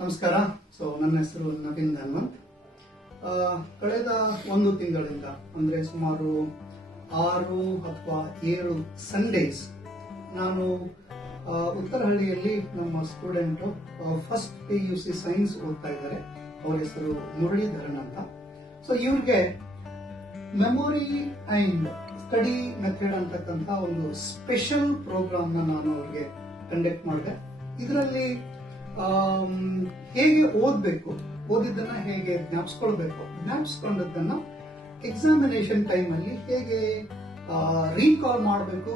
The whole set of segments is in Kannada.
ನಮಸ್ಕಾರ. ನನ್ನ ಹೆಸರು ನವೀನ್ ಹನುಮಂತ್. ಕಳೆದ ಒಂದು ತಿಂಗಳಿಂದ ಅಂದ್ರೆ ಸುಮಾರು 6 ಅಥವಾ 7 ಸಂಡೇಸ್ ನಾನು ಉತ್ತರಹಳ್ಳಿಯಲ್ಲಿ ನಮ್ಮ ಸ್ಟೂಡೆಂಟ್ ಫಸ್ಟ್ PUC ಸೈನ್ಸ್ ಓದ್ತಾ ಇದ್ದಾರೆ. ಅವರ ಹೆಸರು ಮುರಳೀಧರನ್ ಅಂತ. ಇವ್ರಿಗೆ ಮೆಮೊರಿ ಅಂಡ್ ಸ್ಟಡಿ ಮೆಥಡ್ ಅಂತಕ್ಕಂಥ ಒಂದು ಸ್ಪೆಷಲ್ ಪ್ರೋಗ್ರಾಮ್ ನಾನು ಅವ್ರಿಗೆ ಕಂಡಕ್ಟ್ ಮಾಡಿದೆ. ಇದರಲ್ಲಿ ಹೇಗೆ ಓದಬೇಕು, ಓದಿದ್ದನ್ನ ಹೇಗೆ ಜ್ಞಾಪಿಸ್ಕೊಳ್ಬೇಕು, ಜ್ಞಾಪಿಸ್ಕೊಂಡದ್ದನ್ನ ಎಕ್ಸಾಮಿನೇಷನ್ ಟೈಮ್ ಅಲ್ಲಿ ಹೇಗೆ ರೀಕಾಲ್ ಮಾಡಬೇಕು,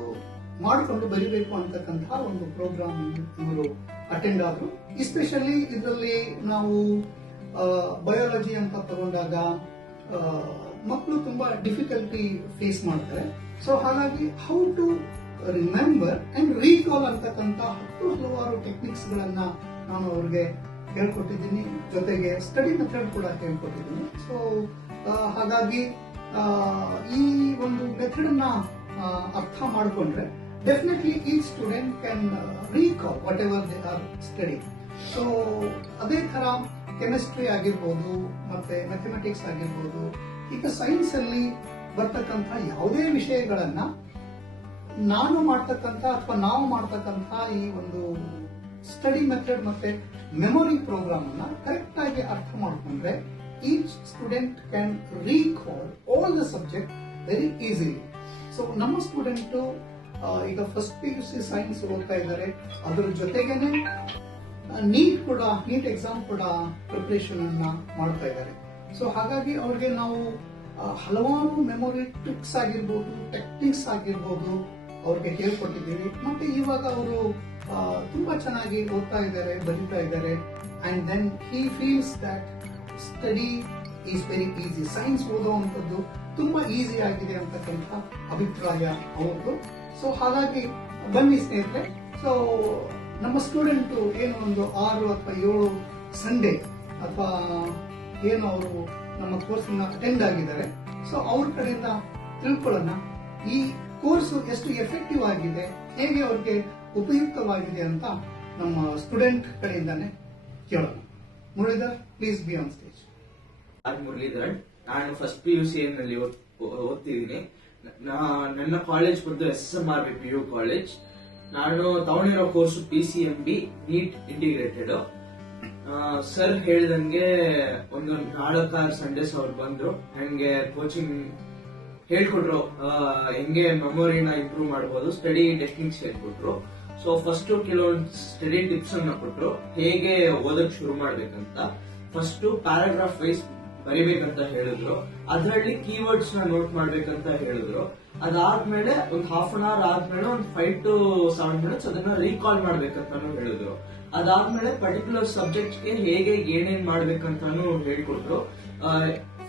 ಮಾಡಿಕೊಂಡು ಬರಿಬೇಕು ಅಂತಕ್ಕಂಥ ಒಂದು ಪ್ರೋಗ್ರಾಮ್ ಇವರು ಅಟೆಂಡ್ ಆದ್ರು. ಎಸ್ಪೆಷಲಿ ಇದರಲ್ಲಿ ನಾವು ಬಯಾಲಜಿ ಅಂತ ತಗೊಂಡಾಗ ಮಕ್ಕಳು ತುಂಬಾ ಡಿಫಿಕಲ್ಟಿ ಫೇಸ್ ಮಾಡ್ತಾರೆ. ಹಾಗಾಗಿ how to remember and recall ಅಂತಕ್ಕಂಥ ಹಲವಾರು ಟೆಕ್ನಿಕ್ಸ್ ಗಳನ್ನ ನಾನು ಅವ್ರಿಗೆ ಹೇಳ್ಕೊಟ್ಟಿದ್ದೀನಿ. ಜೊತೆಗೆ ಸ್ಟಡಿ ಮೆಥಡ್ ಕೂಡ ಹೇಳ್ಕೊಟ್ಟಿದ್ದೀನಿ. ಹಾಗಾಗಿ ಈ ಒಂದು ಮೆಥಡ್ ಅನ್ನ ಅರ್ಥ ಮಾಡಿಕೊಂಡ್ರೆ definitely each student can recall what ever they are study. ಅದೇ ತರ ಕೆಮಿಸ್ಟ್ರಿ ಆಗಿರ್ಬೋದು, ಮತ್ತೆ ಮ್ಯಾಥಮೆಟಿಕ್ಸ್ ಆಗಿರ್ಬೋದು, ಈಗ ಸೈನ್ಸ್ ಅಲ್ಲಿ ಬರ್ತಕ್ಕಂಥ ಯಾವುದೇ ವಿಷಯಗಳನ್ನ ನಾನು ಮಾಡ್ತಕ್ಕಂಥ ಅಥವಾ ನಾವು ಮಾಡ್ತಕ್ಕಂಥ ಈ ಒಂದು ಸ್ಟಡಿ ಮೆಥಡ್ ಮತ್ತೆ ಮೆಮೊರಿ ಪ್ರೋಗ್ರಾಮ್ ಅನ್ನ ಕರೆಕ್ಟ್ ಆಗಿ ಅರ್ಥ ಮಾಡ್ಕೊಂಡ್ರೆ each student can recall all the subject very easily. ನಮ್ಮ ಸ್ಟೂಡೆಂಟ್ ಈಗ ಫಸ್ಟ್ PUC ಸೈನ್ಸ್ ಓದ್ತಾ ಇದ್ದಾರೆ. ಅದ್ರ ಜೊತೆಗೇನೆ ನೀಟ್ ಎಕ್ಸಾಮ್ ಕೂಡ ಪ್ರಿಪರೇಷನ್ ಅನ್ನ ಮಾಡ್ತಾ ಇದ್ದಾರೆ. ಹಾಗಾಗಿ ಅವ್ರಿಗೆ ನಾವು ಹಲವಾರು ಮೆಮೊರಿ ಟ್ರಿಕ್ಸ್ ಆಗಿರ್ಬೋದು, ಟೆಕ್ನಿಕ್ಸ್ ಆಗಿರ್ಬೋದು ಅವ್ರಿಗೆ ಹೇಳ್ಕೊಟ್ಟಿದ್ದೀವಿ. ಮತ್ತೆ ಇವಾಗ ಅವರು ತುಂಬಾ ಚೆನ್ನಾಗಿ ಓದ್ತಾ ಇದ್ದಾರೆ, ಬರೀತಾ ಇದ್ದಾರೆ. And then he feels that study is very easy. Science ಓದುವಂಥದ್ದು ತುಂಬಾ ಈಸಿ ಆಗಿದೆ ಅಂತಕ್ಕಂಥ ಅಭಿಪ್ರಾಯ ಅವ್ರದ್ದು. ಹಾಗಾಗಿ ಬನ್ನಿ ಸ್ನೇಹಿತರೆ, ನಮ್ಮ ಸ್ಟೂಡೆಂಟ್ ಏನು ಒಂದು 6 ಅಥವಾ 7 ಸಂಡೇ ಅಥವಾ ಏನು ಅವರು ನಮ್ಮ ಕೋರ್ಸ್ ಅಟೆಂಡ್ ಆಗಿದ್ದಾರೆ, ಅವ್ರ ಕಡೆಯಿಂದ ತಿಳ್ಕೊಳ್ಳೋಣ ಈ ಕೋರ್ಸ್ ಎಷ್ಟು ಎಫೆಕ್ಟಿವ್ ಆಗಿದೆ, ಹೇಗೆ ಅವ್ರಿಗೆ ಉಪಯುಕ್ತವಾಗಿದೆ ಅಂತ ನಮ್ಮ ಸ್ಟೂಡೆಂಟ್ ಕಡೆಯಿಂದಾನೆ ಕೇಳೋಣ. Muralidhar, please be on stage. Muralidharan, ನಾನು ಫಸ್ಟ್ PUC ನಲ್ಲಿ ಓದ್ತಿದ್ದೀನಿ. ನನ್ನ ಕಾಲೇಜ್ ಬಂದು SMRB PU ಕಾಲೇಜ್. ನಾನು ತಗೊಂಡಿರೋ course PCMB NEET integrated. Sir ಹೇಳ್ದಂಗೆ ಒಂದು 4-6 ಸಂಡೇಸ್ ಅವ್ರು ಬಂದ್ರು, ಹಂಗೆ ಕೋಚಿಂಗ್ ಹೇಳ್ಕೊಟ್ರು, ಹೆಂಗೆ ಮೆಮೊರಿನ ಇಂಪ್ರೂವ್ ಮಾಡಬಹುದು, ಸ್ಟಡಿ ಟೆಕ್ನಿಕ್ಸ್ ಹೇಳ್ಕೊಟ್ರು. ಫಸ್ಟ್ ಕೆಲವೊಂದು ಸ್ಟಡಿ ಟಿಪ್ಸ್ ಅನ್ನ ಕೊಟ್ರು, ಹೇಗೆ ಓದಕ್ ಶುರು ಮಾಡ್ಬೇಕಂತ. ಫಸ್ಟ್ ಪ್ಯಾರಾಗ್ರಾಫ್ ವೈಸ್ ಬರಿಬೇಕಂತ ಹೇಳಿದ್ರು, ಅದರಲ್ಲಿ ಕೀವರ್ಡ್ಸ್ ನ ನೋಟ್ ಮಾಡ್ಬೇಕಂತ ಹೇಳಿದ್ರು. ಅದಾದ್ಮೇಲೆ ಒಂದು ½ an hour ಆದ್ಮೇಲೆ ಒಂದು 5 to 7 minutes ಅದನ್ನ ರೀಕಾಲ್ ಮಾಡ್ಬೇಕಂತಾನು ಹೇಳಿದ್ರು. ಅದಾದ್ಮೇಲೆ ಪರ್ಟಿಕ್ಯುಲರ್ ಸಬ್ಜೆಕ್ಟ್ ಗೆ ಹೇಗೆ ಏನೇನ್ ಮಾಡ್ಬೇಕಂತಾನು ಹೇಳ್ಕೊಟ್ರು.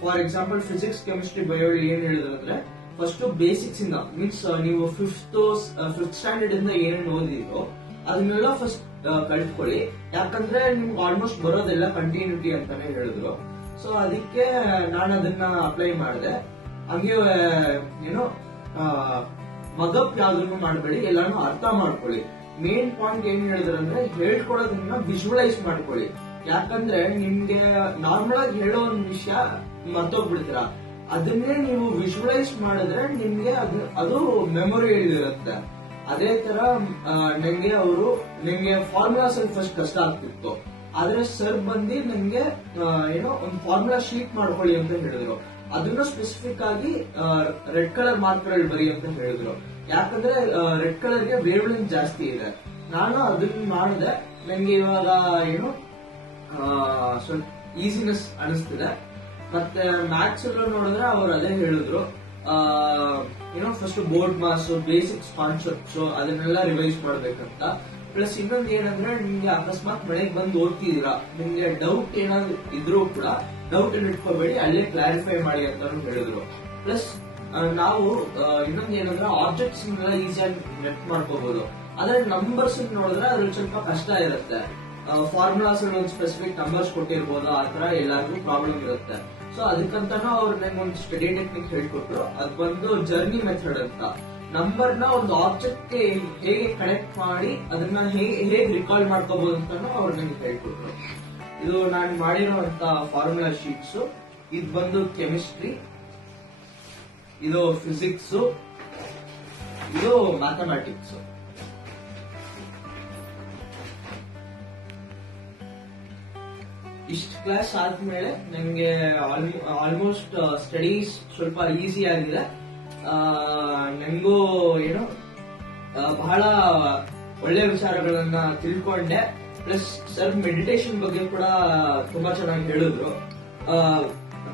For example physics, chemistry, biology ಏನ್ ಹೇಳಿದ್ರು ಅಂದ್ರೆ ಫಸ್ಟ್ ಬೇಸಿಕ್ಸ್ ಇಂದ, ಮೀನ್ಸ್ ನೀವು ಫಿಫ್ತ್ ಸ್ಟ್ಯಾಂಡರ್ಡ್ ಇಂದ ಏನೇನು ಓದಿದ್ರು ಅದನ್ನೆಲ್ಲ ಫಸ್ಟ್ ಕಲ್ತ್ಕೊಳ್ಳಿ. ಯಾಕಂದ್ರೆ ನಿಮ್ಗೆ ಆಲ್ಮೋಸ್ಟ್ ಬರೋದೆಲ್ಲ ಕಂಟಿನ್ಯೂಟಿ ಅಂತಾನೆ ಹೇಳಿದ್ರು. ಅದಕ್ಕೆ ನಾನು ಅದನ್ನ ಅಪ್ಲೈ ಮಾಡಿದೆ. ಹಂಗೆ ಏನೋ ಮಗಪ್ ಯಾವ್ದನ್ನು ಮಾಡಬೇಡಿ, ಎಲ್ಲಾನು ಅರ್ಥ ಮಾಡ್ಕೊಳ್ಳಿ. ಮೇನ್ ಪಾಯಿಂಟ್ ಏನ್ ಹೇಳಿದ್ರು ಅಂದ್ರೆ ಹೇಳ್ಕೊಡೋದನ್ನ ವಿಜುವಲೈಸ್ ಮಾಡ್ಕೊಳ್ಳಿ. ಯಾಕಂದ್ರೆ ನಿಮ್ಗೆ ನಾರ್ಮಲ್ ಆಗಿ ಹೇಳೋ ಒಂದು ವಿಷಯ ಮರ್ತೋಗ್ಬಿಡ್ತೀರ, ಅದನ್ನೇ ನೀವು ವಿಜುವಲೈಸ್ ಮಾಡಿದ್ರೆ ನಿಮ್ಗೆ ಅದು ಮೆಮೊರಿಯಲ್ಲಿರುತ್ತೆ. ಅದೇ ತರ ನಂಗೆ ಫಾರ್ಮುಲಾಸ್ ಅಲ್ಲಿ ಫಸ್ಟ್ ಕಷ್ಟ ಆಗ್ತಿತ್ತು. ಆದ್ರೆ ಸರ್ ಬಂದು ನಂಗೆ ಏನೋ ಒಂದು ಫಾರ್ಮುಲಾ ಶೀಟ್ ಮಾಡ್ಕೊಳ್ಳಿ ಅಂತ ಹೇಳಿದ್ರು. ಅದನ್ನ ಸ್ಪೆಸಿಫಿಕ್ ಆಗಿ ರೆಡ್ ಕಲರ್ ಮಾರ್ಕರ್ ಬರಿ ಅಂತ ಹೇಳಿದ್ರು. ಯಾಕಂದ್ರೆ ರೆಡ್ ಕಲರ್ ಗೆ ವೇವ್ ಲೆಂತ್ ಜಾಸ್ತಿ ಇದೆ. ನಾನು ಅದನ್ನ ಮಾಡಿದೆ. ನಂಗೆ ಇವಾಗ ಏನು ಸ್ವಲ್ಪ ಈಸಿನೆಸ್ ಅನಿಸ್ತಿದೆ. ಮತ್ತೆ ಮ್ಯಾಥ್ಸ್ ಎಲ್ಲ ನೋಡಿದ್ರೆ ಅವ್ರು ಅದೇ ಹೇಳಿದ್ರು, ಏನೋ ಫಸ್ಟ್ ಬೋರ್ಡ್ ಮಾಸ್, ಬೇಸಿಕ್ಸ್ ಕಾನ್ಸೆಪ್ಟ್ಸ್ ಅದನ್ನೆಲ್ಲ ರಿವೈಸ್ ಮಾಡ್ಬೇಕಂತ. ಪ್ಲಸ್ ಇನ್ನೊಂದು ಏನಂದ್ರೆ ನಿಮ್ಗೆ ಅಕಸ್ಮಾತ್ ಮನೆಗೆ ಬಂದು ಓದ್ತಿದ್ದೀರಾ, ನಿಮ್ಗೆ ಡೌಟ್ ಏನಾದ್ರು ಇದ್ರೂ ಕೂಡ ಡೌಟ್ ಇಟ್ಕೋಬೇಡಿ, ಅಲ್ಲೇ ಕ್ಲಾರಿಫೈ ಮಾಡಿ ಅಂತಾನು ಹೇಳಿದ್ರು. ಪ್ಲಸ್ ನಾವು ಇನ್ನೊಂದು ಏನಂದ್ರೆ ಆಬ್ಜೆಕ್ಟ್ಸ್ ಈಸಿಯಾಗಿ ನೆಟ್ ಮಾಡ್ಕೋಬಹುದು. ಆದ್ರೆ ನಂಬರ್ಸ್ ನೋಡಿದ್ರೆ ಅದ್ರಲ್ಲಿ ಸ್ವಲ್ಪ ಕಷ್ಟ ಇರುತ್ತೆ. ಫಾರ್ಮುಲಾಸ್ ಒಂದು ಸ್ಪೆಸಿಫಿಕ್ ನಂಬರ್ಸ್ ಕೊಟ್ಟಿರ್ಬೋದು, ಆತರ ಎಲ್ಲಾದ್ರೂ ಪ್ರಾಬ್ಲಮ್ ಇರುತ್ತೆ. ಅದಕ್ಕಂತಾನು ಅವ್ರು ನಂಗೆ ಒಂದು ಸ್ಟಡಿ ಟೆಕ್ನಿಕ್ ಹೇಳ್ಕೊಟ್ರು. ಅದು ಬಂದು ಜರ್ನಿ ಮೆಥಡ್ ಅಂತ. ನಂಬರ್ ನ ಒಂದು ಆಬ್ಜೆಕ್ಟ್ ಹೇಗೆ ಕನೆಕ್ಟ್ ಮಾಡಿ ಅದನ್ನ ಹೇಗೆ ರಿಕಾಲ್ ಮಾಡ್ಕೋಬಹುದು ಅಂತಾನು ಅವ್ರು ನಂಗೆ ಹೇಳ್ಕೊಟ್ರು. ಇದು ನಾನು ಮಾಡಿರುವಂತ ಫಾರ್ಮುಲಾ ಶೀಟ್ಸ್. ಇದು ಬಂದು ಕೆಮಿಸ್ಟ್ರಿ, ಇದು ಫಿಸಿಕ್ಸ್, ಇದು ಮ್ಯಾಥಮೆಟಿಕ್ಸ್. ಇಷ್ಟು ಕ್ಲಾಸ್ ಆದ್ಮೇಲೆ ನಂಗೆ ಆಲ್ಮೋಸ್ಟ್ ಸ್ಟಡೀಸ್ ಸ್ವಲ್ಪ ಈಸಿ ಆಗಿದೆ. ನಂಗೂ ಏನು ಬಹಳ ಒಳ್ಳೆ ವಿಚಾರಗಳನ್ನ ತಿಳ್ಕೊಂಡೆ. ಪ್ಲಸ್ ಸರ್ ಮೆಡಿಟೇಷನ್ ಬಗ್ಗೆ ಕೂಡ ತುಂಬಾ ಚೆನ್ನಾಗಿ ಹೇಳಿದ್ರು.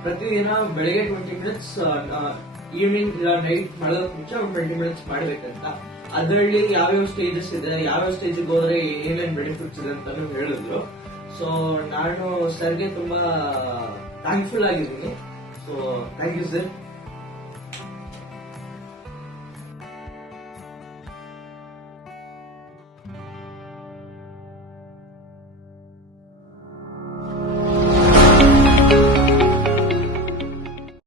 ಪ್ರತಿದಿನ ಬೆಳಗ್ಗೆ 20 ಮಿನಿಟ್ಸ್, ಈವ್ನಿಂಗ್ ನೈಟ್ ಮಾಡೋದಕ್ಕೆ ಮುಂಚೆ 20 ಮಿನಿಟ್ಸ್ ಮಾಡ್ಬೇಕಂತ. ಅದರಲ್ಲಿ ಯಾವ್ಯಾವ ಸ್ಟೇಜಸ್ ಇದೆ, ಯಾವ್ಯಾವ ಸ್ಟೇಜಿಗೆ ಹೋದ್ರೆ ಏನೇನ್ ಬೆನಿಫಿಟ್ಸ್ ಇದೆ ಅಂತಾನು ಹೇಳಿದ್ರು. ಸೊ ನಾನು ಸರ್ಗೆ ತುಂಬಾ ಥ್ಯಾಂಕ್ಫುಲ್ ಆಗಿದ್ದೀನಿ. So thank you sir.